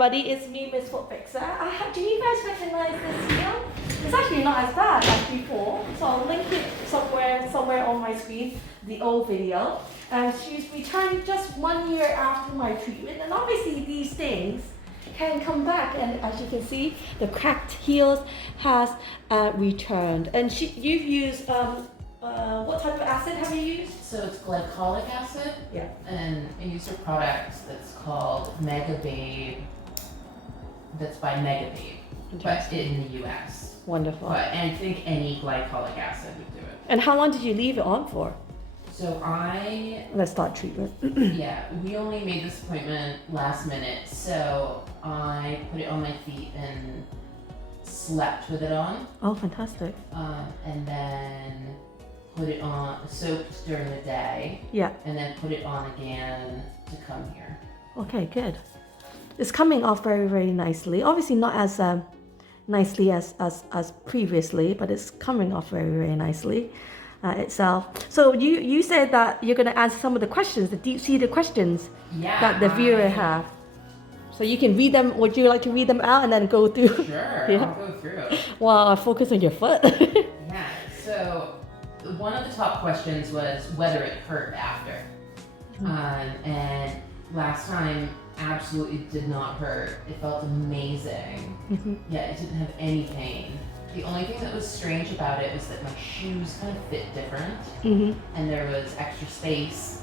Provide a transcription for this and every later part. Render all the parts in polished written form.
everybody, it's me, Miss Foot Fixer. Do you guys recognize this heel? It's actually not as bad as before, so I'll link it somewhere on my screen, the old video. She's returned just 1 year after my treatment, and obviously these things can come back, and as you can see, the cracked heels has returned. And you've used, what type of acid have you used? So it's glycolic acid. Yeah. And I used a product that's called Megababe. That's by Megababe, but in the US. Wonderful. But I think any glycolic acid would do it. And how long did you leave it on for? So Let's start treatment. yeah, we only made this appointment last minute. So I put it on my feet and slept with it on. Oh, fantastic. And then put it on, soaked during the day. Yeah. And then put it on again to come here. Okay, good. It's coming off very, very nicely. Obviously not as nicely as previously, but it's coming off very, very nicely itself. So you said that you're going to answer some of the questions, the deep-seated questions that the viewer have. So you can read them. Would you like to read them out and then go through? Sure, Yeah. I'll go through it. Well, I'll focus on your foot. Yeah, so one of the top questions was whether it hurt after. And last time, absolutely did not hurt. It felt amazing. Yeah, it didn't have any pain. The only thing that was strange about it was that my shoes kind of fit different, and there was extra space.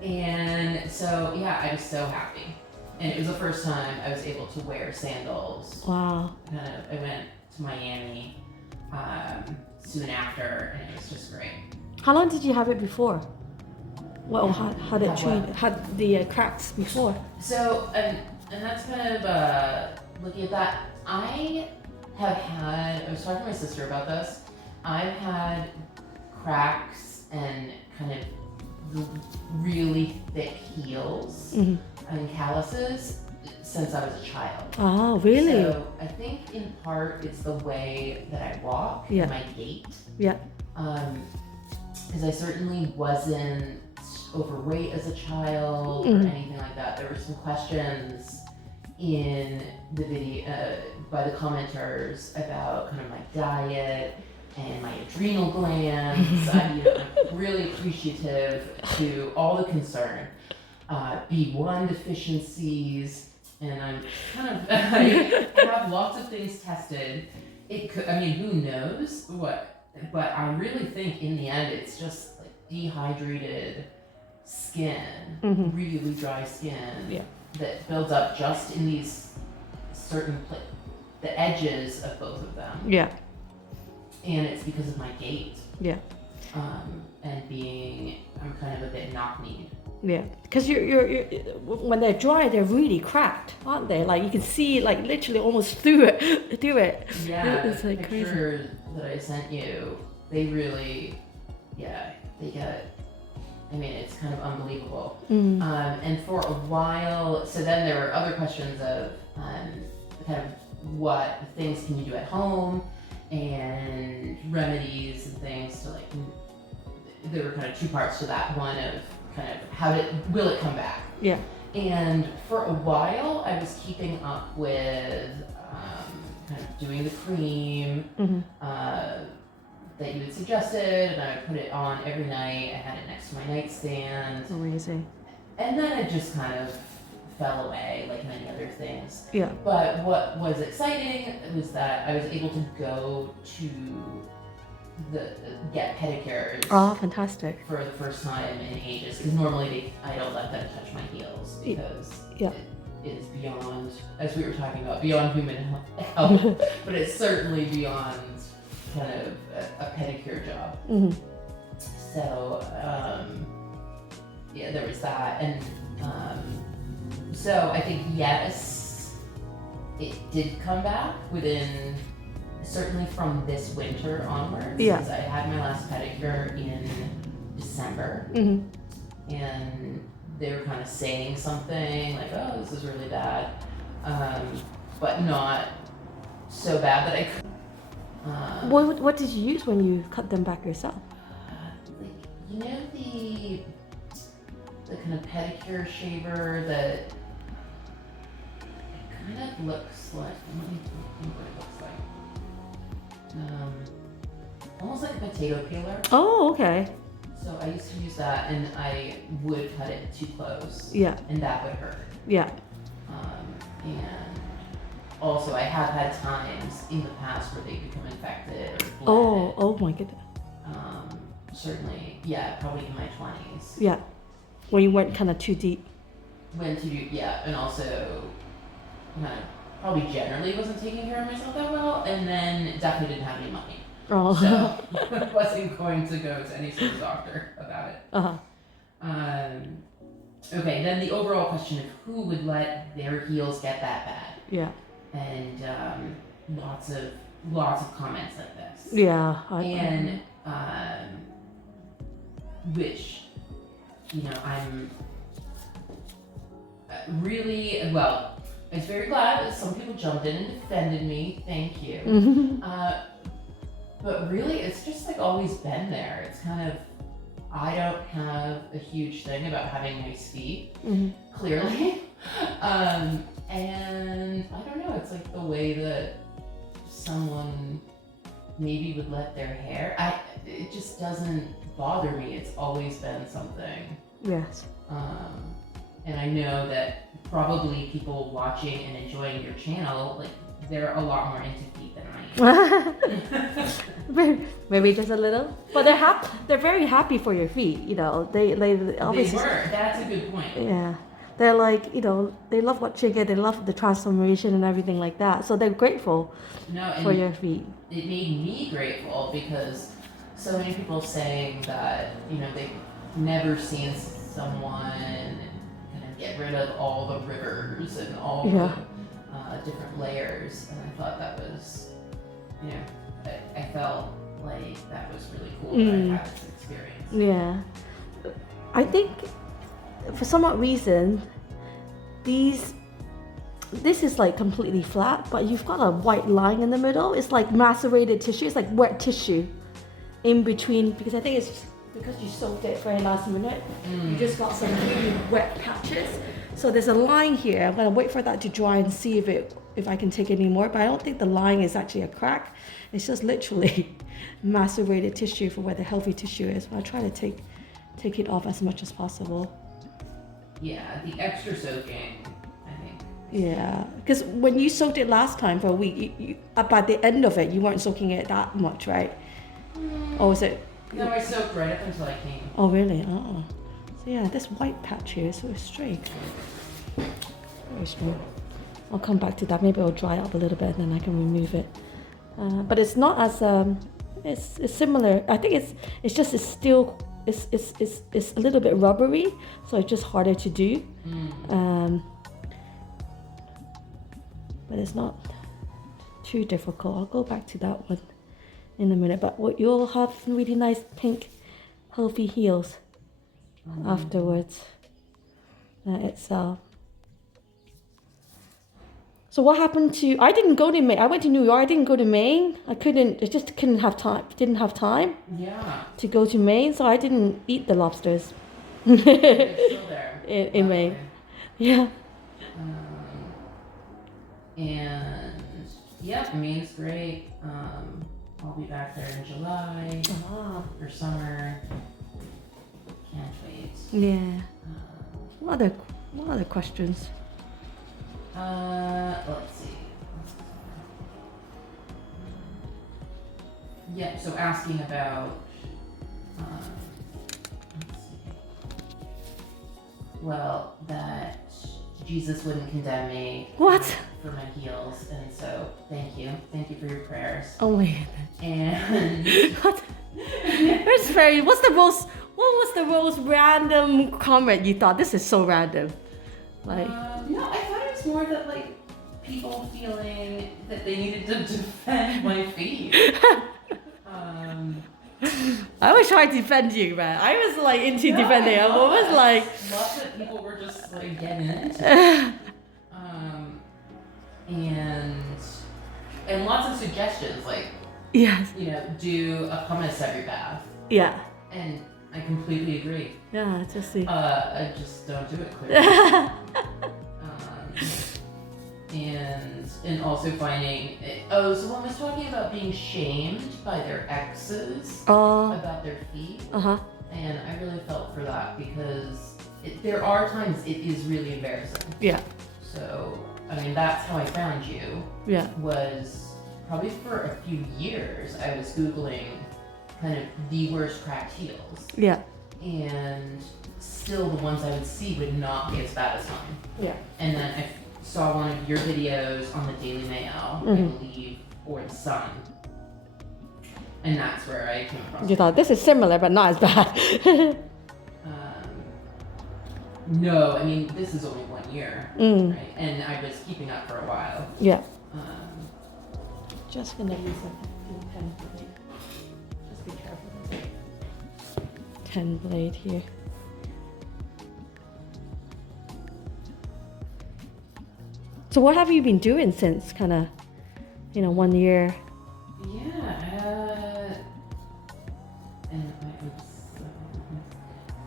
And so, yeah, I was so happy. And it was the first time I was able to wear sandals. Wow. I went to Miami soon after, and it was just great. How long did you have it before? Well, how did it treat? Had the cracks before? So, and that's kind of looking at that. I was talking to my sister about this. I've had cracks and kind of really thick heels and calluses since I was a child. Oh, really? So I think in part it's the way that I walk and my gait. Yeah. Because I certainly wasn't overweight as a child or anything like that. There were some questions in the video by the commenters about kind of my diet and my adrenal glands. I'm really appreciative to all the concern. B1 deficiencies, and I'm kind of, I have lots of things tested. It could, I mean, who knows what, but I really think in the end it's just like dehydrated skin, really dry skin that builds up just in these certain the edges of both of them. Yeah. And it's because of my gait. Yeah. And I'm kind of a bit knock-kneed. Yeah, because you're when they're dry, they're really cracked, aren't they? Like you can see, like literally almost through it. Yeah, it's the like picture crazy. that I sent you, they really, they get. I mean, it's kind of unbelievable. And for a while, so then there were other questions of kind of what things can you do at home and remedies and things to like. There were kind of two parts to that. One of kind of will it come back? Yeah. And for a while, I was keeping up with kind of doing the cream that you had suggested, and I would put it on every night. I had it next to my nightstand. Amazing. And then it just kind of fell away, like many other things. Yeah. But what was exciting was that I was able to go to get pedicures. Oh, fantastic. For the first time in ages, because normally I don't let them touch my heels because it is beyond, as we were talking about, beyond human health, but it's certainly beyond kind of a pedicure job. So there was that, and so I think yes, it did come back within. Certainly from this winter onwards, because I had my last pedicure in December, and they were kind of saying something like, "Oh, this is really bad," but not so bad that I could. What did you use when you cut them back yourself? You know the kind of pedicure shaver that it kind of looks like, let me think what it looks like. Almost like a potato peeler. Oh, okay. So I used to use that, and I would cut it too close. Yeah. And that would hurt. Yeah. And also I have had times in the past where they become infected or bled. Oh my goodness. Certainly, yeah, probably in my 20s. Yeah. When you went kind of too deep. Went to, yeah, and also kind of probably generally wasn't taking care of myself that well, and then definitely didn't have any money. Oh. So I wasn't going to go to any sort of doctor about it. Okay, then the overall question of who would let their heels get that bad? Yeah. And lots of comments like this. Yeah. Which, I'm really, well, I was very glad that some people jumped in and defended me. Thank you. But really, it's just like always been there. It's kind of, I don't have a huge thing about having nice feet, clearly. And I don't know, it's like the way that someone maybe would let their hair, it just doesn't bother me. It's always been something. Yes. And I know that probably people watching and enjoying your channel, like, they're a lot more into feet than I am. Maybe just a little, but they're very happy for your feet. They obviously. They were. That's a good point. Yeah, they're like, they love watching it. They love the transformation and everything like that. So they're grateful for your feet. It made me grateful because so many people saying that they've never seen someone kind of get rid of all the rivers and all the different layers, and I thought that was, I felt like that was really cool that I had this experience. Yeah, I think for some odd reason, this is like completely flat, but you've got a white line in the middle. It's like macerated tissue. It's like wet tissue in between, because I think it's because you soaked it very last minute. You just got some really wet patches. So there's a line here. I'm gonna wait for that to dry and see if I can take any more. But I don't think the line is actually a crack. It's just literally macerated tissue for where the healthy tissue is. But I'll try to take it off as much as possible. Yeah, the extra soaking, I think. Yeah, because when you soaked it last time for a week, you by the end of it, you weren't soaking it that much, right? Or was it? No, I soaked right up until I came. Oh, really? So yeah, this white patch here is sort of strange. Very strange. I'll come back to that. Maybe it'll dry up a little bit, and then I can remove it. But it's not as it's similar. I think it's still it's a little bit rubbery, so it's just harder to do. But it's not too difficult. I'll go back to that one in a minute. But you'll have really nice pink, healthy heels afterwards. So what happened to? I didn't go to Maine. I went to New York. I didn't go to Maine. I just couldn't have time. Didn't have time. Yeah. To go to Maine, so I didn't eat the lobsters. It's still there. in Maine. Yeah. And yeah, Maine's great. I'll be back there in July for summer. Can't wait. Yeah. What other questions? Let's see. Yeah, so asking about, let's see. Well, that Jesus wouldn't condemn me. What? For my heels, and so thank you for your prayers. Oh my goodness. And what? What was the most random comment you thought? This is so random. Like. No, I thought it was more that like people feeling that they needed to defend my feet. I was trying to defend you, man. I was like into defending. I was like. Lots of people were just like getting into it. And lots of suggestions like, yes, do a pumice every bath. Yeah. And I completely agree. Yeah, just see. I just don't do it clearly. And also finding someone was talking about being shamed by their exes about their feet, and I really felt for that because there are times it is really embarrassing. Yeah. So I mean that's how I found you. Yeah. Was probably for a few years I was Googling kind of the worst cracked heels. Yeah. And still the ones I would see would not be as bad as mine. Yeah. And then I saw one of your videos on the Daily Mail, I believe, or the Sun. And that's where I came across You thought this is similar but not as bad. No, I mean, this is only 1 year, right? And I was keeping up for a while. Yeah. Just gonna use a pen blade. Just be careful. 10 blade here. So what have you been doing since kind of, 1 year? Yeah, and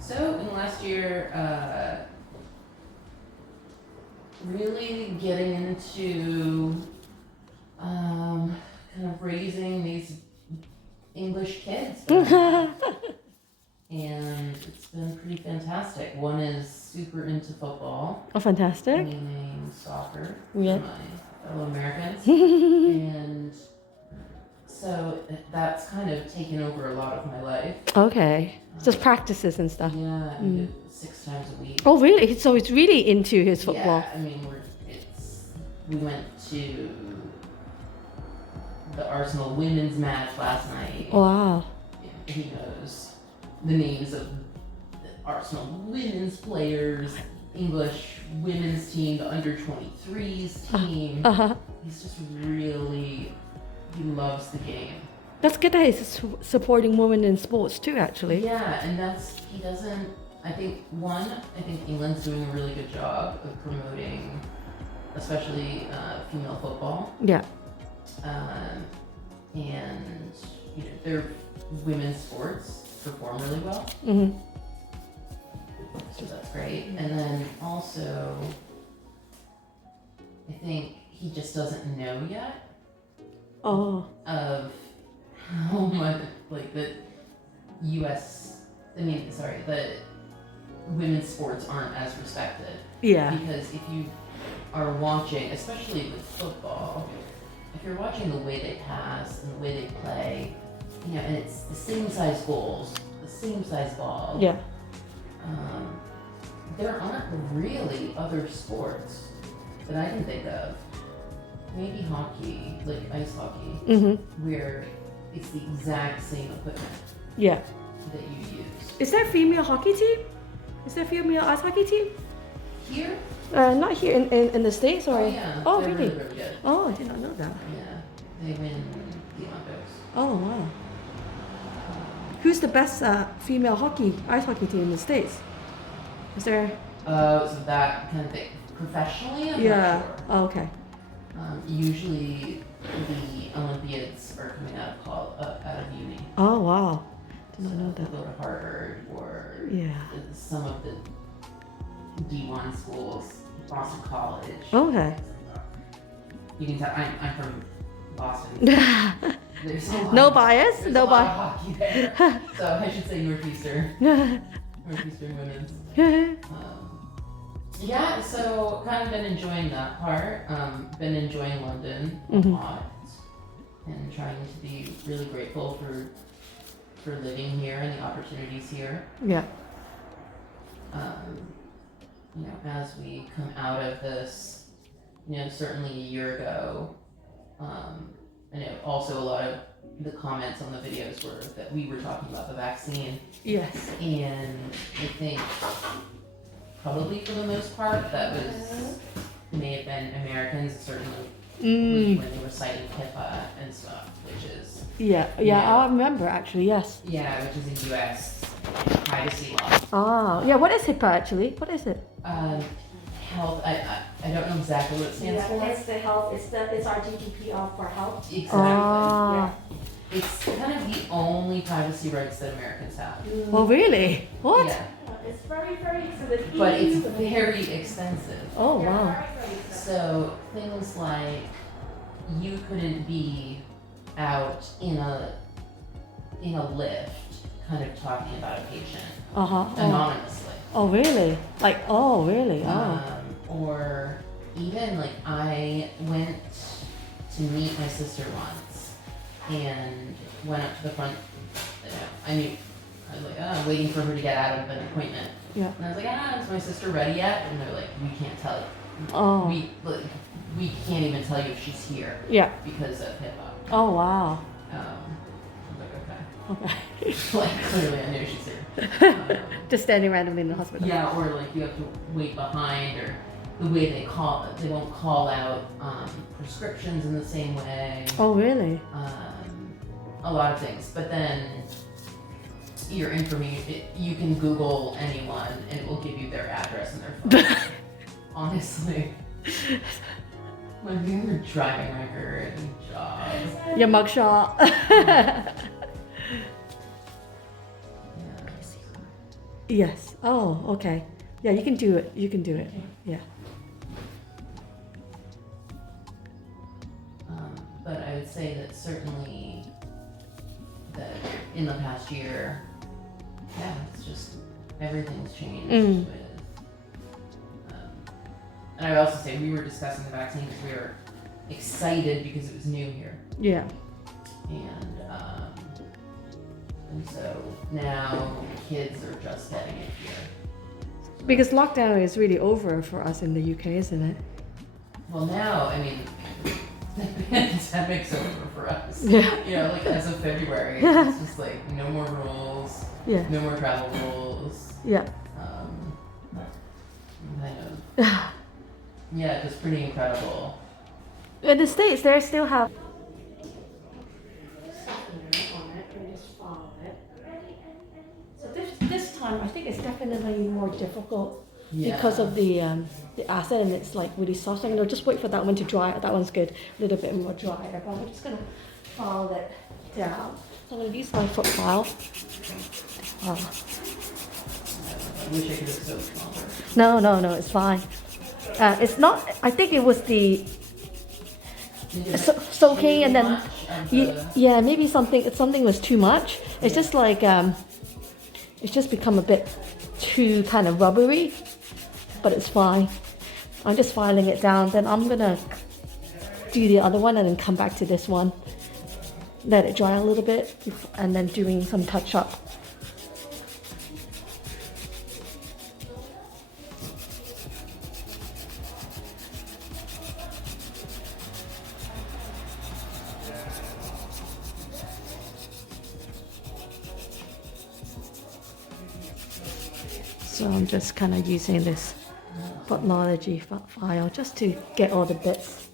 so in the last year, really getting into kind of raising these English kids. And it's been pretty fantastic. One is super into football. Oh, fantastic. Meaning soccer Yeah. for my fellow Americans. And so that's kind of taken over a lot of my life. Okay. Just practices and stuff. Yeah, I do 6 times a week. Oh, really? So it's really into his football. Yeah, I mean, we went to the Arsenal women's match last night. Wow. He knows the names of the Arsenal women's players, English women's team, the under-23s team. He's just he loves the game. That's good that he's supporting women in sports too, actually. Yeah, and he doesn't, I think England's doing a really good job of promoting, especially female football. Yeah. And their women's sports perform really well. So that's great. And then also, I think he just doesn't know yet of how much, like, the women's sports aren't as respected. Yeah. Because if you are watching, especially with football, if you're watching the way they pass and the way they play, and it's the same size goals, the same size ball. Yeah. There aren't really other sports that I can think of. Maybe hockey, like ice hockey, where it's the exact same equipment. Yeah. That you use. Is there a female hockey team? Is there a female ice hockey team? Here? Not here in the States or? Oh yeah. Oh they're really? really good. Oh, I did not know that. Yeah, they win the Olympics. Oh wow. Who's the best female ice hockey team in the States? Is there? So that kind of thing. Professionally, I'm not sure. Oh, okay. Usually the Olympiads are coming out of uni. Oh wow. Did not know They that. go to Harvard or Yeah. some of the D1 schools, Boston College. Okay. You can tell I'm from Boston. There's a lot No bias. There's No a lot of bias. hockey there. So I should say Northeastern women's. Yeah, so kind of been enjoying that part. Been enjoying London a lot, and trying to be really grateful for living here and the opportunities here. Yeah. As we come out of this, certainly a year ago, and also a lot of the comments on the videos were that we were talking about the vaccine. Yes. And I think probably for the most part that may have been Americans, certainly when they were citing HIPAA and stuff, which is Yeah, I remember actually, yes. Yeah, which is a US privacy law. Ah, yeah, what is HIPAA actually? What is it? Health, I don't know exactly what it stands for. It's the health, it's our GDPR for health. Exactly. Ah. It's kind of the only privacy rights that Americans have. Oh, really? What? Yeah, It's very, very expensive. but it's very expensive. Oh, wow. So things like you couldn't be out in a lift kind of talking about a patient Uh-huh. anonymously. Oh, really? Like, oh, really? Oh. Or even like I went to meet my sister once and went up to the front. I was like, I'm waiting for her to get out of an appointment. Yeah. And I was like, is my sister ready yet? And they're like, we can't tell you. Oh. We can't even tell you if she's here. Yeah. Because of HIPAA. Oh, wow. I was like, Okay. okay. Like clearly I knew she's here. Just standing randomly in the hospital. Yeah, or like you have to wait behind, or the way they won't call out prescriptions in the same way. Oh, really? A lot of things, but then your information, you can Google anyone and it will give you their address and their phone. Honestly. Like your driving record, job. Your mugshot. Yeah. Yes. Oh, okay. Yeah, you can do it. You can do it. Yeah. But I would say that certainly that in the past year, yeah, it's just everything's changed with. And I would also say we were discussing the vaccine because we were excited because it was new here. Yeah. And so now kids are just getting it here. Because lockdown is really over for us in the UK, isn't it? Well, now, I mean, the pandemic's over for us. Yeah. You know, like as of February, it's just like no more rules, Yeah. no more travel rules. Yeah. Kind of, yeah, just pretty incredible. In the States, they still have. So this time, I think it's definitely more difficult because of the acid, and it's like really soft. I'm gonna just wait for that one to dry. That one's good, a little bit more drier. But I'm just gonna file it down. So I'm gonna use my foot file. I wish I could have so smaller. No, it's fine. It's not. I think it was the soaking, and then yeah, maybe something was too much. It's just like it's just become a bit too kind of rubbery, but it's fine. I'm just filing it down. Then I'm gonna do the other one and then come back to this one. Let it dry a little bit, and then doing some touch up. So I'm just kind of using this Podiatrist file just to get all the bits.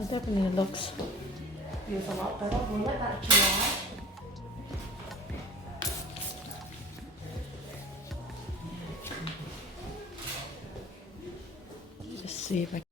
It definitely looks a lot better. We'll let that dry. just see if I